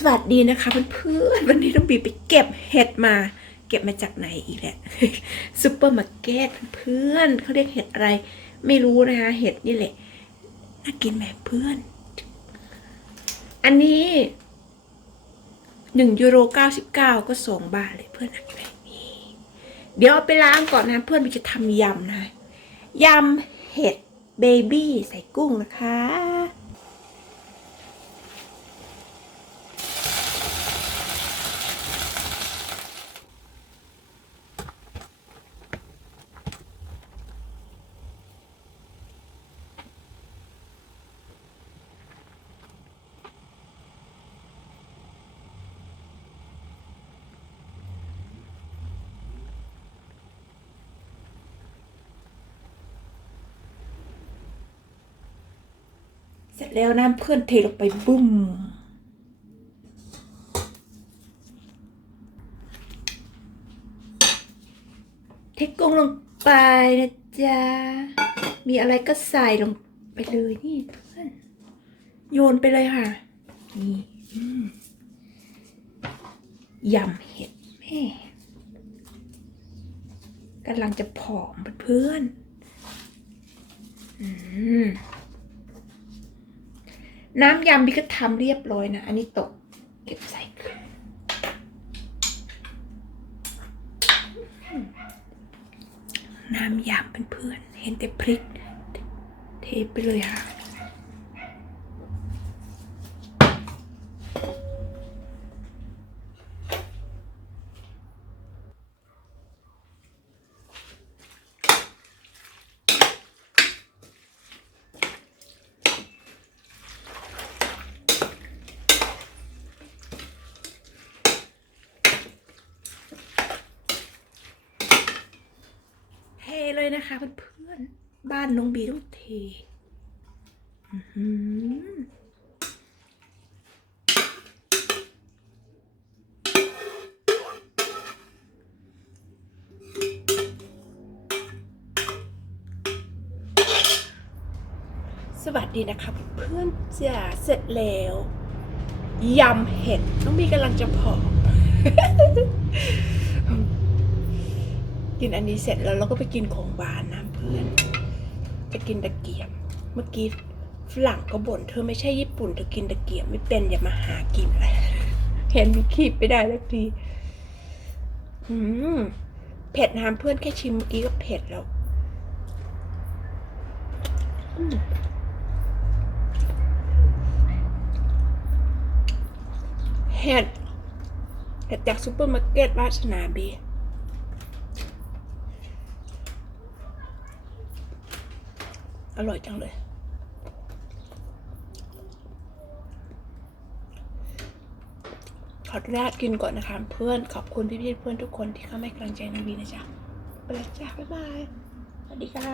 สวัสดีนะคะเพื่อนๆวันนี้ต้องบีไปเก็บเห็ดมา เก็บมาจากไหนอีกแหละซูเปอร์มาร์เก็ตเพื่อนเขาเรียกเห็ดอะไร ไม่รู้นะคะเห็ดนี่แหละน่ากินไหมเพื่อน อันนี้หนึ่งยูโรเก้าสิบเก้าก็สองบาทเลยเพื่อนนะกินไหมนี่เดี๋ยวเอาไปล้างก่อนนะเพื่อนบีจะทำยำนะยำเห็ดเบบี้ใส่กุ้งนะคะ แล้วน้ำเพื่อนเทลงไปบุ้มเทกุ้งลงไปนะจ๊ะ มีอะไรก็ใส่ลงไปเลยนี่เพื่อน โยนไปเลยค่ะ นี่ยำเห็ดแม่กำลังจะผอมเพื่อน อืม น้ำยำบิ๊กก็ทำเรียบร้อยนะ อันนี้ตก เก็บใส่เครื่องน้ำยำเป็นเพื่อน เห็นแต่พริก เทไปเลยค่ะ เลยนะคะเพื่อนๆ บ้านน้องบีต้องเทสวัสดีนะคะเพื่อนๆจ้าเสร็จแล้วยำเห็ดน้องบีกำลังจะผอม กินอันนี้เสร็จแล้วเราก็ไปกินของหวานนะเพื่อนจะกินตะเกียบ เมื่อกี้ฝรั่งก็บ่นเธอไม่ใช่ญี่ปุ่นเธอกินตะเกียบไม่เป็นอย่ามาหากินอะไรเห็นมีคีบไปได้สักทีอืมเผ็ดน้ำเพื่อนแค่ชิมเมื่อกี้ก็เผ็ดแล้วเห็ดเห็ดจากซูเปอร์มาร์เก็ตวาสนาบี อร่อยจังเลยขออนุญาตกินก่อนนะคะเพื่อนขอบคุณพี่ๆเพื่อนทุกคนที่เข้าให้กำลังใจน้องบีนะจ๊ะไปแล้วจ้ะบ๊ายบายสวัสดีค่ะ